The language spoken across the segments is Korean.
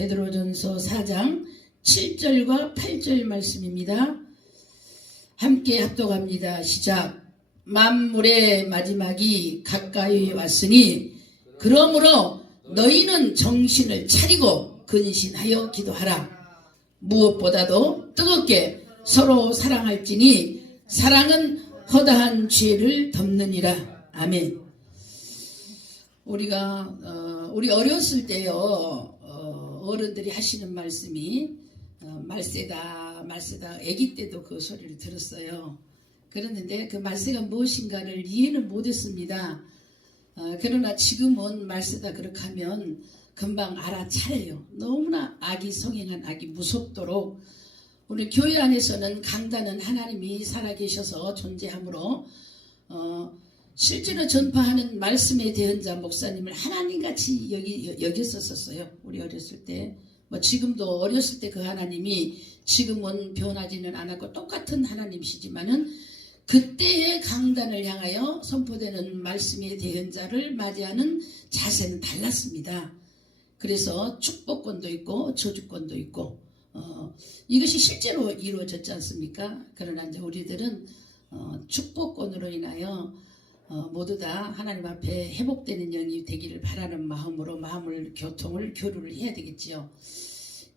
베드로전서 4장 7절과 8절 말씀입니다. 함께 합독합니다. 시작. 만물의 마지막이 가까이 왔으니 그러므로 너희는 정신을 차리고 근신하여 기도하라. 무엇보다도 뜨겁게 서로 사랑할지니 사랑은 허다한 죄를 덮느니라. 아멘. 우리 어렸을 때요, 어른들이 하시는 말씀이 말세다 아기 때도 그 소리를 들었어요. 그랬는데 그 말세가 무엇인가를 이해는 못했습니다. 그러나 지금은 말세다 그렇게 하면 금방 알아차려요. 너무나 악이 성행한 악이 무섭도록 우리 교회 안에서는 강단은 하나님이 살아계셔서 존재하므로 실제로 전파하는 말씀의 대언자 목사님을 하나님같이 여겼었어요. 우리 어렸을 때. 지금도 어렸을 때 그 하나님이 지금은 변하지는 않았고 똑같은 하나님이시지만은 그때의 강단을 향하여 선포되는 말씀의 대언자를 맞이하는 자세는 달랐습니다. 그래서 축복권도 있고 저주권도 있고 이것이 실제로 이루어졌지 않습니까? 그러나 이제 우리들은 축복권으로 인하여 모두 다 하나님 앞에 회복되는 영이 되기를 바라는 마음으로 마음을 교류를 해야 되겠지요.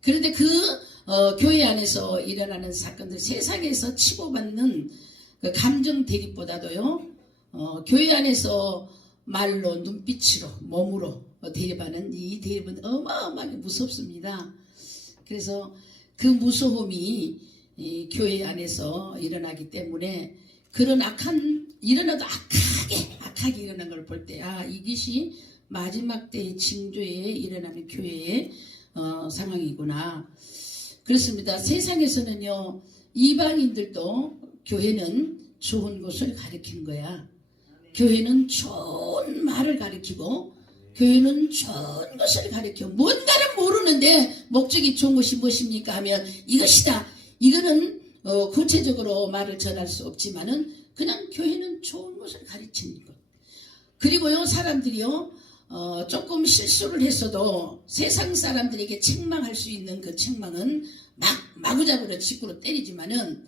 그런데 그 교회 안에서 일어나는 사건들, 세상에서 치고받는 그 감정 대립보다도요, 교회 안에서 말로, 눈빛으로, 몸으로 대립하는 이 대립은 어마어마하게 무섭습니다. 그래서 그 무서움이 이 교회 안에서 일어나기 때문에 그런 일어나도 악하게 일어난 걸 볼 때, 이것이 마지막 때의 징조에 일어나는 교회의 상황이구나. 그렇습니다. 세상에서는요, 이방인들도 교회는 좋은 것을 가리키는 거야. 교회는 좋은 말을 가리키고, 교회는 좋은 것을 가리켜. 뭔가는 모르는데, 목적이 좋은 것이 무엇입니까? 하면 이것이다. 이거는 구체적으로 말을 전할 수 없지만은 그냥 교회는 좋은 것을 가르치는 것. 그리고요, 사람들이요, 조금 실수를 했어도 세상 사람들에게 책망할 수 있는 그 책망은 마구잡이로 직구로 때리지만은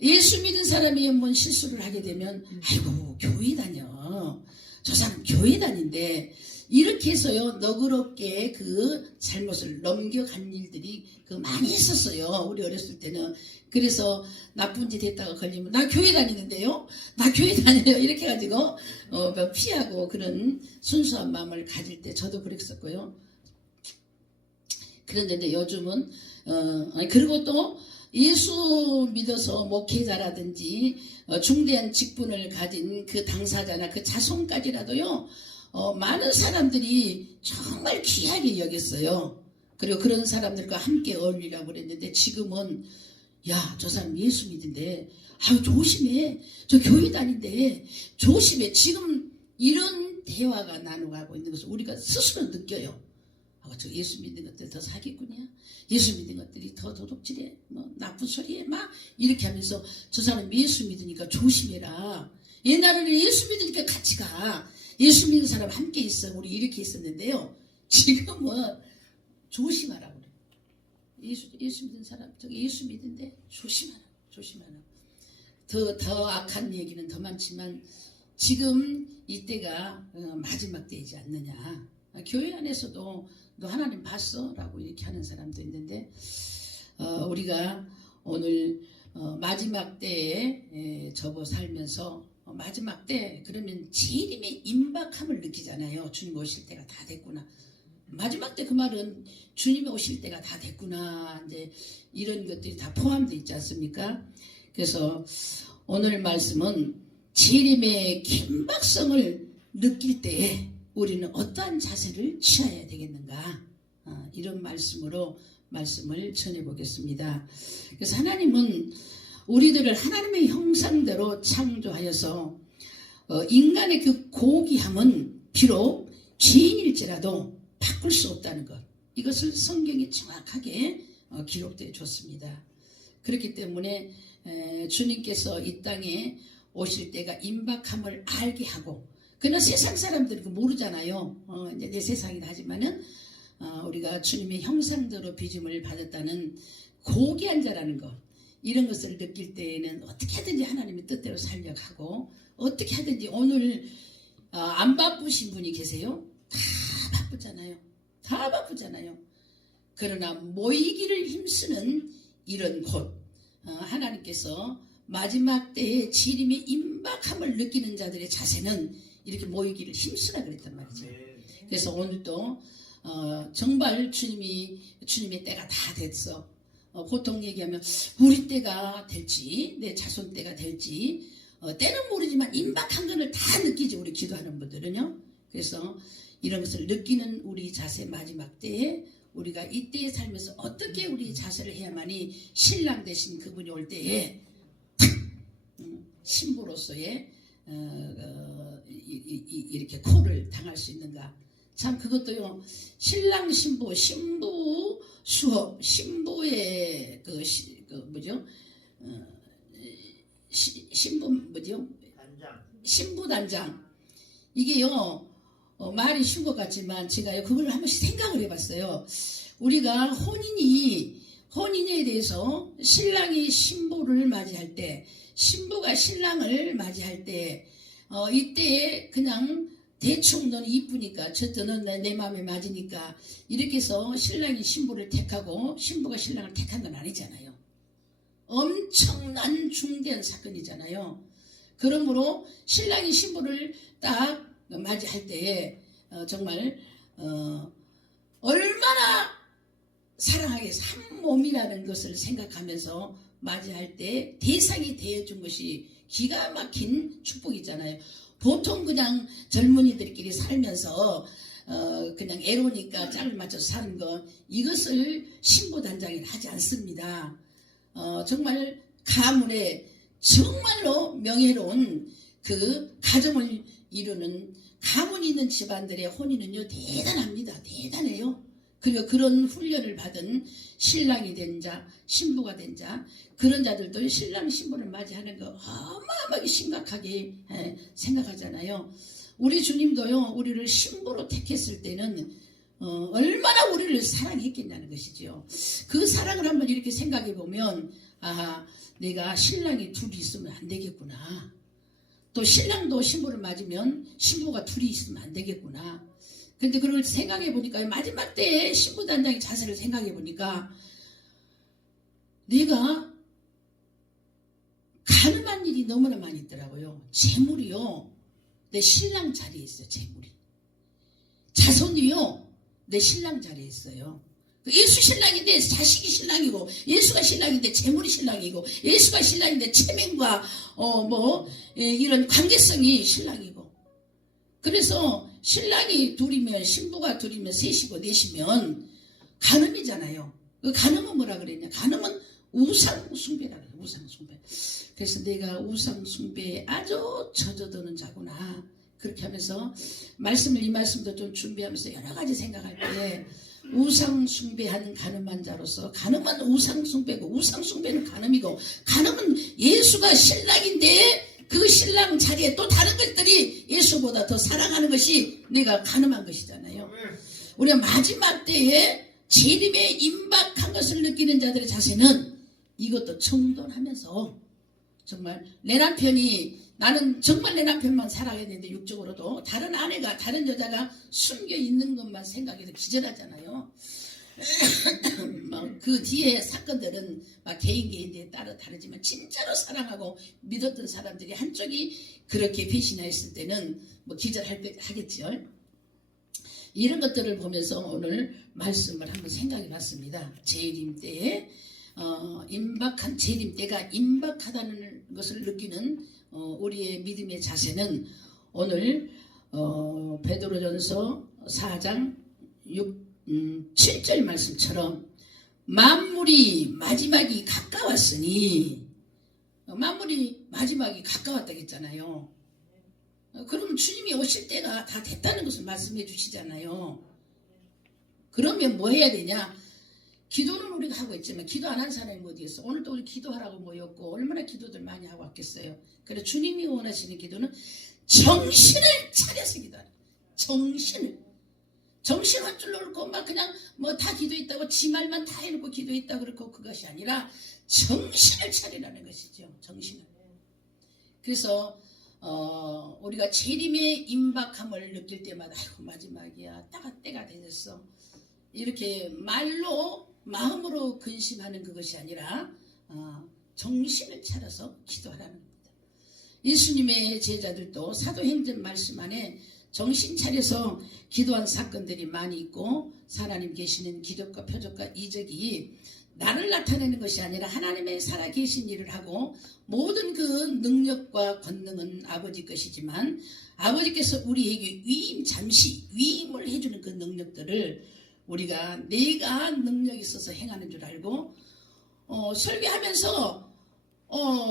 예수 믿은 사람이 한번 실수를 하게 되면 아이고 교회 다녀. 저 사람 교회 다닌데 이렇게 해서요, 너그럽게 그 잘못을 넘겨간 일들이 많이 있었어요. 우리 어렸을 때는. 그래서 나쁜 짓 했다가 걸리면 나 교회 다니는데요, 나 교회 다녀요, 이렇게 해가지고 피하고 그런 순수한 마음을 가질 때 저도 그랬었고요. 그런데 이제 요즘은 그리고 또 예수 믿어서 목회자라든지 중대한 직분을 가진 그 당사자나 그 자손까지라도요, 많은 사람들이 정말 귀하게 여겼어요. 그리고 그런 사람들과 함께 어울리라고 그랬는데 지금은 야, 저 사람 예수 믿는데 조심해. 저 교회 다닌데 조심해. 지금 이런 대화가 나눠가고 있는 것을 우리가 스스로 느껴요. 저 예수 믿는 것들 더 사기꾼이야. 예수 믿는 것들이 더 도둑질해. 나쁜 소리해. 막 이렇게 하면서 저 사람 예수 믿으니까 조심해라. 옛날에는 예수 믿으니까 같이 가. 예수 믿는 사람 함께 있어. 우리 이렇게 있었는데요. 지금은 조심하라고 그래. 예수 믿는 사람, 저기 예수 믿는데 조심하라. 더 악한 얘기는 더 많지만 지금 이때가 마지막 때이지 않느냐. 교회 안에서도 너 하나님 봤어? 라고 이렇게 하는 사람도 있는데 우리가 오늘 마지막 때에 접어 살면서 마지막 때 그러면 재림의 임박함을 느끼잖아요. 주님 오실 때가 다 됐구나. 마지막 때 그 말은 주님이 오실 때가 다 됐구나. 이제 이런 것들이 다 포함되어 있지 않습니까? 그래서 오늘 말씀은 재림의 긴박성을 느낄 때에 우리는 어떠한 자세를 취해야 되겠는가? 이런 말씀으로 말씀을 전해보겠습니다. 그래서 하나님은 우리들을 하나님의 형상대로 창조하여서 인간의 그 고귀함은 비록 죄인일지라도 바꿀 수 없다는 것, 이것을 성경에 정확하게 기록되어 줬습니다. 그렇기 때문에 주님께서 이 땅에 오실 때가 임박함을 알게 하고, 그러나 세상 사람들은 모르잖아요. 이제 내 세상이다 하지만은 우리가 주님의 형상대로 빚음을 받았다는 고귀한 자라는 것, 이런 것을 느낄 때에는 어떻게 하든지 하나님의 뜻대로 살려고 하고, 어떻게 하든지 오늘 안 바쁘신 분이 계세요? 다 바쁘잖아요. 다 바쁘잖아요. 그러나 모이기를 힘쓰는 이런 곳, 하나님께서 마지막 때에 지림의 임박함을 느끼는 자들의 자세는 이렇게 모이기를 힘쓰라 그랬단 말이죠. 그래서 오늘도 정말 주님의 때가 다 됐어. 보통 얘기하면 우리 때가 될지 내 자손 때가 될지 때는 모르지만 임박한 것을 다 느끼지, 우리 기도하는 분들은요. 그래서 이런 것을 느끼는 우리 자세, 마지막 때에 우리가 이때에 살면서 어떻게 우리 자세를 해야만이 신랑 되신 그분이 올 때에 신부로서의 이렇게 콜을 당할 수 있는가. 참 그것도요, 신랑 신부 수업, 신부의 신부 단장. 이게요, 말이 쉬운 것 같지만 제가 그걸 한 번씩 생각을 해봤어요. 우리가 혼인에 대해서 신랑이 신부를 맞이할 때, 신부가 신랑을 맞이할 때, 이때에 그냥 대충 너는 이쁘니까, 너는 내 마음에 맞으니까 이렇게 해서 신랑이 신부를 택하고 신부가 신랑을 택한 건 아니잖아요. 엄청난 중대한 사건이잖아요. 그러므로 신랑이 신부를 딱 맞이할 때에 정말 얼마나 사랑하게 한 몸이라는 것을 생각하면서 맞이할 때 대상이 되어준 것이 기가 막힌 축복이잖아요. 보통 그냥 젊은이들끼리 살면서 그냥 애로니까 짝을 맞춰서 사는 것, 이것을 신부 단장이 하지 않습니다. 정말 가문에 정말로 명예로운 그 가정을 이루는 가문이 있는 집안들의 혼인은요, 대단합니다. 대단해요. 그리고 그런 훈련을 받은 신랑이 된 자, 신부가 된 자, 그런 자들도 신랑 신부를 맞이하는 거 어마어마하게 심각하게 생각하잖아요. 우리 주님도요, 우리를 신부로 택했을 때는 얼마나 우리를 사랑했겠냐는 것이죠. 그 사랑을 한번 이렇게 생각해 보면, 아, 내가 신랑이 둘이 있으면 안 되겠구나. 또 신랑도 신부를 맞으면 신부가 둘이 있으면 안 되겠구나. 근데 그걸 생각해 보니까, 마지막 때에 신부 단장의 자세를 생각해 보니까, 내가 가늠한 일이 너무나 많이 있더라고요. 재물이요, 내 신랑 자리에 있어요. 재물이. 자손이요, 내 신랑 자리에 있어요. 예수 신랑인데 자식이 신랑이고, 예수가 신랑인데 재물이 신랑이고, 예수가 신랑인데 체면과 이런 관계성이 신랑이고. 그래서 신랑이 둘이면, 신부가 둘이면 셋이고 넷이면 간음이잖아요. 그 간음은 뭐라 그랬냐? 간음은 우상 숭배라 그래요. 우상 숭배. 그래서 내가 우상 숭배에 아주 젖어드는 자구나. 그렇게 하면서 이 말씀도 좀 준비하면서 여러 가지 생각할 때, 우상 숭배하는 간음한 자로서, 간음은 우상 숭배고, 우상 숭배는 간음이고, 간음은 예수가 신랑인데 그 신랑 자리에 또 다른 것들이 예수보다 더 사랑하는 것이 내가 간음한 것이잖아요. 우리가 마지막 때에 재림에 임박한 것을 느끼는 자들의 자세는 이것도 청돈하면서, 정말 내 남편이, 나는 정말 내 남편만 사랑했는데 육적으로도 다른 아내가, 다른 여자가 숨겨 있는 것만 생각해서 기절하잖아요. 그 뒤에 사건들은 개인에 따라 다르지만, 진짜로 사랑하고 믿었던 사람들이 한쪽이 그렇게 배신했을 때는 기절하겠죠. 이런 것들을 보면서 오늘 말씀을 한번 생각해 봤습니다. 재림 때에 재림 때가 임박하다는 것을 느끼는 우리의 믿음의 자세는, 오늘 베드로전서 4장 7절 말씀처럼 만물이 마지막이 가까웠으니, 만물이 마지막이 가까웠다 했잖아요. 그럼 주님이 오실 때가 다 됐다는 것을 말씀해 주시잖아요. 그러면 뭐 해야 되냐? 기도는 우리가 하고 있지만 기도 안 한 사람이 어디 있어? 오늘도 우리 기도하라고 모였고 얼마나 기도들 많이 하고 왔겠어요. 그래서 주님이 원하시는 기도는 정신을 차려서 기도하라. 정신을 정신 한줄 놓고 막 그냥 뭐 다 기도했다고 지 말만 다 해놓고 기도했다 그렇고 그것이 아니라 정신을 차리라는 것이죠. 정신을. 그래서 우리가 재림의 임박함을 느낄 때마다 아이고 마지막이야 때가 되었어 이렇게 말로 마음으로 근심하는 그것이 아니라 정신을 차려서 기도하라는 겁니다. 예수님의 제자들도 사도행전 말씀 안에 정신 차려서 기도한 사건들이 많이 있고 하나님 계시는 기적과 표적과 이적이 나를 나타내는 것이 아니라 하나님의 살아계신 일을 하고 모든 그 능력과 권능은 아버지 것이지만 아버지께서 우리에게 잠시 위임을 해주는 그 능력들을 우리가 내가 능력이 있어서 행하는 줄 알고 설교하면서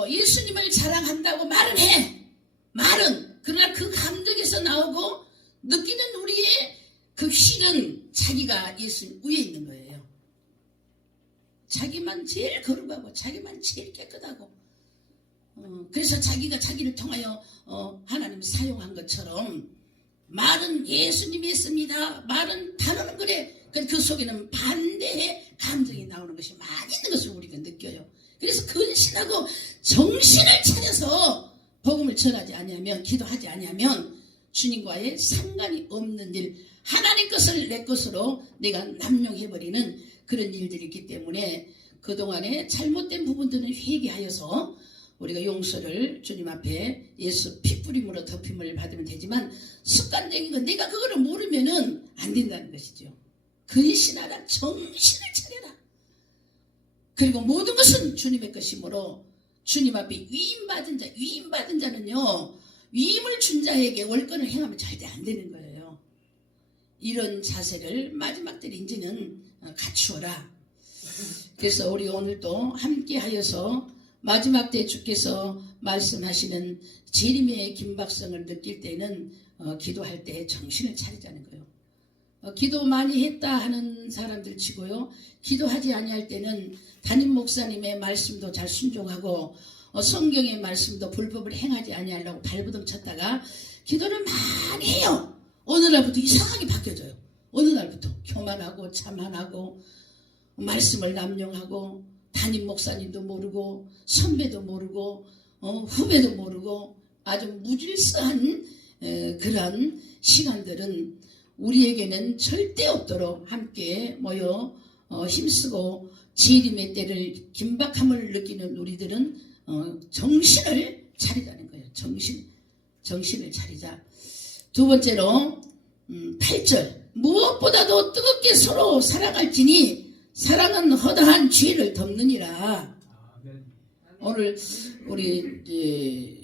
예수님을 자랑한다고 말은 해. 말은. 그러나 그 감정에서 나오고 느끼는 우리의 그 실은 자기가 예수님 위에 있는 거예요. 자기만 제일 거룩하고 자기만 제일 깨끗하고 그래서 자기가 자기를 통하여 하나님 사용한 것처럼 말은 예수님이 했습니다. 말은 다루는 그래. 그 속에는 반대의 감정이 나오는 것이 많이 있는 것을 우리가 느껴요. 그래서 근신하고 정신을 차려서 복음을 전하지 아니하면 기도하지 아니하면 주님과의 상관이 없는 일 하나님 것을 내 것으로 내가 남용해버리는 그런 일들이 있기 때문에 그동안에 잘못된 부분들은 회개하여서 우리가 용서를 주님 앞에 예수 피뿌림으로 덮임을 받으면 되지만 습관적인 건 내가 그거를 모르면은 안 된다는 것이죠. 근신하라 정신을 차려라. 그리고 모든 것은 주님의 것이므로 주님 앞에 위임받은 자는요 위임을 준 자에게 월권을 행하면 절대 안 되는 거예요. 이런 자세를 마지막 때 이제는 갖추어라. 그래서 우리 오늘도 함께 하여서 마지막 때 주께서 말씀하시는 재림의 긴박성을 느낄 때는 기도할 때 정신을 차리자는 거예요. 기도 많이 했다 하는 사람들 치고요. 기도하지 아니할 때는 담임 목사님의 말씀도 잘 순종하고 성경의 말씀도 불법을 행하지 아니하려고 발버둥 쳤다가 기도를 많이 해요. 어느 날부터 이상하게 바뀌어져요. 어느 날부터 교만하고 자만하고 말씀을 남용하고 담임 목사님도 모르고 선배도 모르고 후배도 모르고 아주 무질서한 그런 시간들은 우리에게는 절대 없도록 함께 모여 힘쓰고 재림의 때를 긴박함을 느끼는 우리들은 정신을 차리자는 거예요. 정신을 차리자. 두 번째로 8절 무엇보다도 뜨겁게 서로 사랑할지니 사랑은 허다한 죄를 덮느니라. 오늘 우리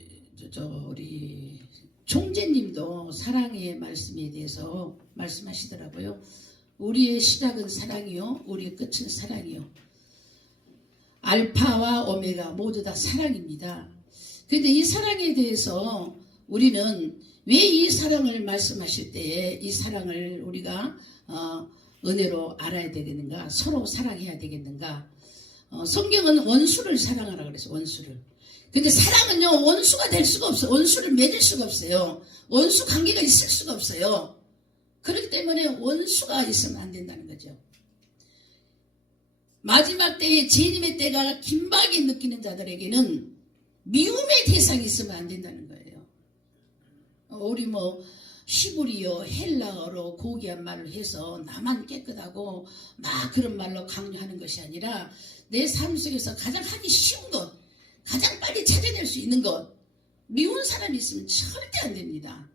총재님도 사랑의 말씀에 대해서 말씀하시더라고요. 우리의 시작은 사랑이요, 우리의 끝은 사랑이요. 알파와 오메가 모두 다 사랑입니다. 그런데 이 사랑에 대해서 우리는 왜 이 사랑을 말씀하실 때에 이 사랑을 우리가 은혜로 알아야 되겠는가? 서로 사랑해야 되겠는가? 성경은 원수를 사랑하라 그래서 원수를. 근데 사랑은요 원수가 될 수가 없어요. 원수를 맺을 수가 없어요. 원수 관계가 있을 수가 없어요. 그렇기 때문에 원수가 있으면 안 된다는 거죠. 마지막 때에 재림의 때가 긴박하게 느끼는 자들에게는 미움의 대상이 있으면 안 된다는 거예요. 우리 히브리어 헬라어로 고귀한 말을 해서 나만 깨끗하고 막 그런 말로 강요하는 것이 아니라 내 삶 속에서 가장 하기 쉬운 것, 가장 빨리 찾아낼 수 있는 것, 미운 사람이 있으면 절대 안 됩니다.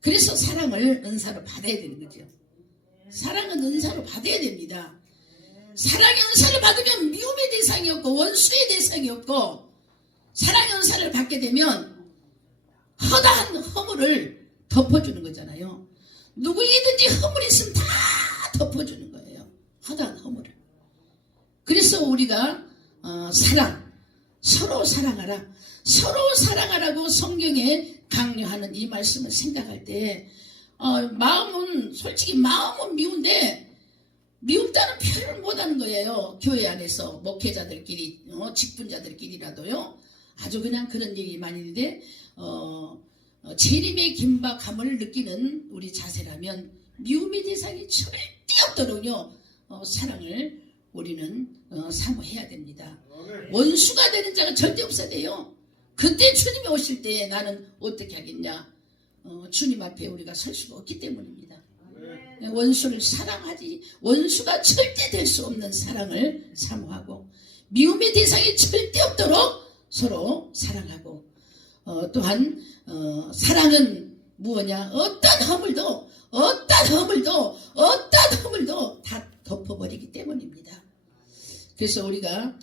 그래서 사랑을 은사로 받아야 되는 거죠. 사랑은 은사로 받아야 됩니다. 사랑의 은사를 받으면 미움의 대상이 없고 원수의 대상이 없고 사랑의 은사를 받게 되면 허다한 허물을 덮어주는 거잖아요. 누구이든지 허물이 있으면 다 덮어주는 거예요. 허다한 허물을. 그래서 우리가 사랑, 서로 사랑하라. 서로 사랑하라고 성경에 강요하는 이 말씀을 생각할 때 마음은 솔직히 마음은 미운데 미움다는 표현을 못하는 거예요. 교회 안에서 목회자들끼리 직분자들끼리라도요. 아주 그냥 그런 얘기 많이 있는데 재림의 긴박함을 느끼는 우리 자세라면 미움의 대상이 절대 없도록요 사랑을 우리는 사모해야 됩니다. 원수가 되는 자가 절대 없어야 돼요. 그때 주님이 오실 때에 나는 어떻게 하겠냐? 주님 앞에 우리가 설 수가 없기 때문입니다. 원수를 사랑하지, 원수가 절대 될 수 없는 사랑을 사모하고 미움의 대상이 절대 없도록 서로 사랑하고 또한 사랑은 무엇냐? 어떤 허물도 다 덮어버리기 때문입니다. 그래서 우리가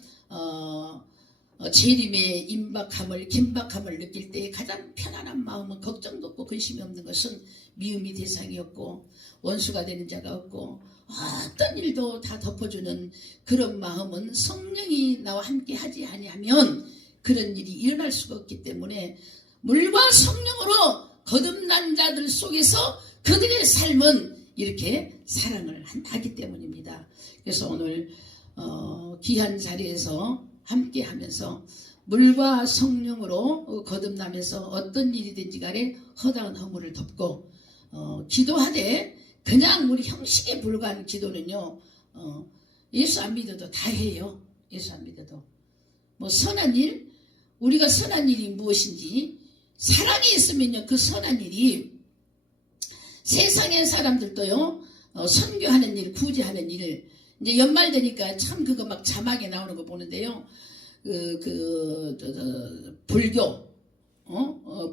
재림의 임박함을 긴박함을 느낄 때 가장 편안한 마음은 걱정도 없고 근심이 없는 것은 미움의 대상이 없고 원수가 되는 자가 없고 어떤 일도 다 덮어주는 그런 마음은 성령이 나와 함께 하지 아니하면 그런 일이 일어날 수가 없기 때문에 물과 성령으로 거듭난 자들 속에서 그들의 삶은 이렇게 사랑을 하기 때문입니다. 그래서 오늘 귀한 자리에서 함께 하면서 물과 성령으로 거듭나면서 어떤 일이든지 간에 허다한 허물을 덮고 기도하되 그냥 우리 형식에 불과한 기도는요 예수 안 믿어도 다 해요. 예수 안 믿어도 뭐 선한 일, 우리가 선한 일이 무엇인지 사랑이 있으면요 그 선한 일이 세상의 사람들도요 선교하는 일, 구제하는 일 이제 연말 되니까 참 그거 막 자막에 나오는 거 보는데요. 불교,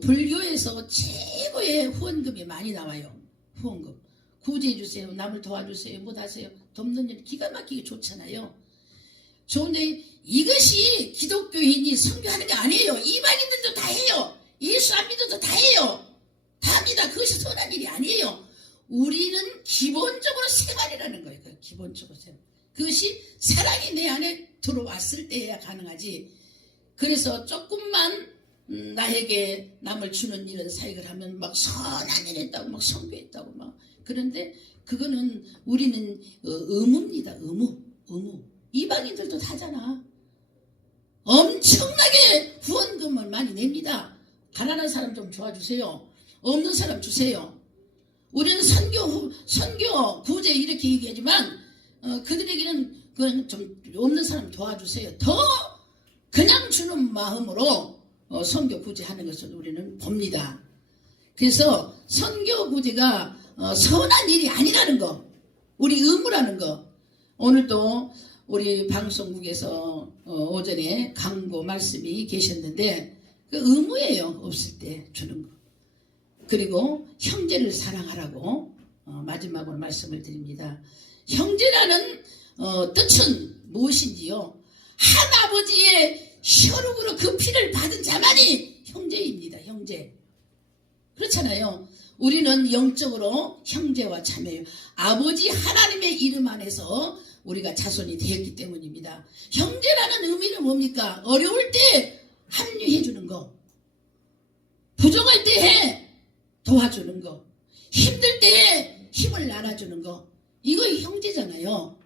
불교에서 최고의 후원금이 많이 나와요. 후원금. 구제해주세요. 남을 도와주세요. 못하세요. 돕는 일 기가 막히게 좋잖아요. 좋은데 이것이 기독교인이 선교하는 게 아니에요. 이방인들도 다 해요. 예수 안 믿어도 다 해요. 다 합니다. 그것이 선한 일이 아니에요. 우리는 기본적으로 생활이라는 거예요. 기본적으로 생활. 그것이 사랑이 내 안에 들어왔을 때야 가능하지. 그래서 조금만 나에게 남을 주는 일은 사역을 하면 막 선한 일 했다고 막 선교했다고 막 그런데 그거는 우리는 의무입니다. 의무. 이방인들도 다잖아. 엄청나게 후원금을 많이 냅니다. 가난한 사람 좀 도와주세요. 없는 사람 주세요. 우리는 선교, 구제 이렇게 얘기하지만 그들에게는 그건 좀 없는 사람 도와주세요. 더 그냥 주는 마음으로 선교 구제하는 것을 우리는 봅니다. 그래서 선교 구제가 선한 일이 아니라는 거, 우리 의무라는 거. 오늘도 우리 방송국에서 오전에 강고 말씀이 계셨는데 그 의무예요. 없을 때 주는 거. 그리고 형제를 사랑하라고 마지막으로 말씀을 드립니다. 형제라는 뜻은 무엇인지요? 한 아버지의 혈육으로 그 피를 받은 자만이 형제입니다. 형제. 그렇잖아요. 우리는 영적으로 형제와 자매예요. 아버지 하나님의 이름 안에서 우리가 자손이 되었기 때문입니다. 형제라는 의미는 뭡니까? 어려울 때 합류해 주는 거. 부족할 때 도와주는 거. 힘들 때 힘을 나눠주는 거. 이거 형제잖아요.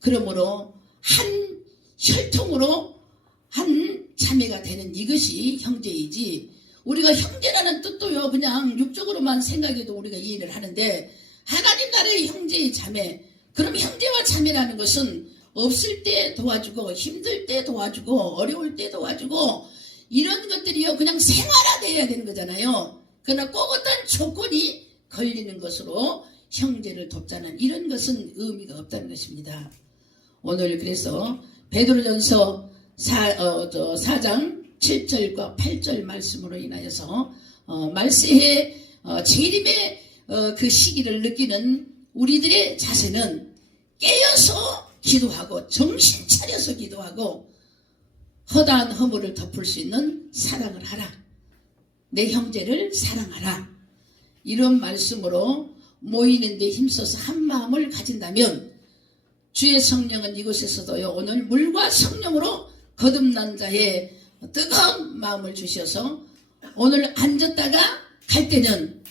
그러므로 한 혈통으로 한 자매가 되는 이것이 형제이지 우리가 형제라는 뜻도요 그냥 육적으로만 생각해도 우리가 이해를 하는데 하나님 나라의 형제의 자매 그럼 형제와 자매라는 것은 없을 때 도와주고 힘들 때 도와주고 어려울 때 도와주고 이런 것들이요 그냥 생활화돼야 되는 거잖아요. 그러나 꼭 어떤 조건이 걸리는 것으로 형제를 돕자는 이런 것은 의미가 없다는 것입니다. 오늘 그래서 베드로전서 4장 7절과 8절 말씀으로 인하여서 말세의 재림의 그 시기를 느끼는 우리들의 자세는 깨어서 기도하고 정신 차려서 기도하고 허다한 허물을 덮을 수 있는 사랑을 하라. 내 형제를 사랑하라. 이런 말씀으로 모이는 데 힘써서 한 마음을 가진다면 주의 성령은 이곳에서도요 오늘 물과 성령으로 거듭난 자의 뜨거운 마음을 주셔서 오늘 앉았다가 갈 때는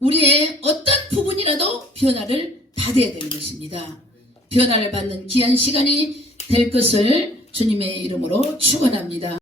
우리의 어떤 부분이라도 변화를 받아야 되는 것입니다. 변화를 받는 귀한 시간이 될 것을 주님의 이름으로 축원합니다.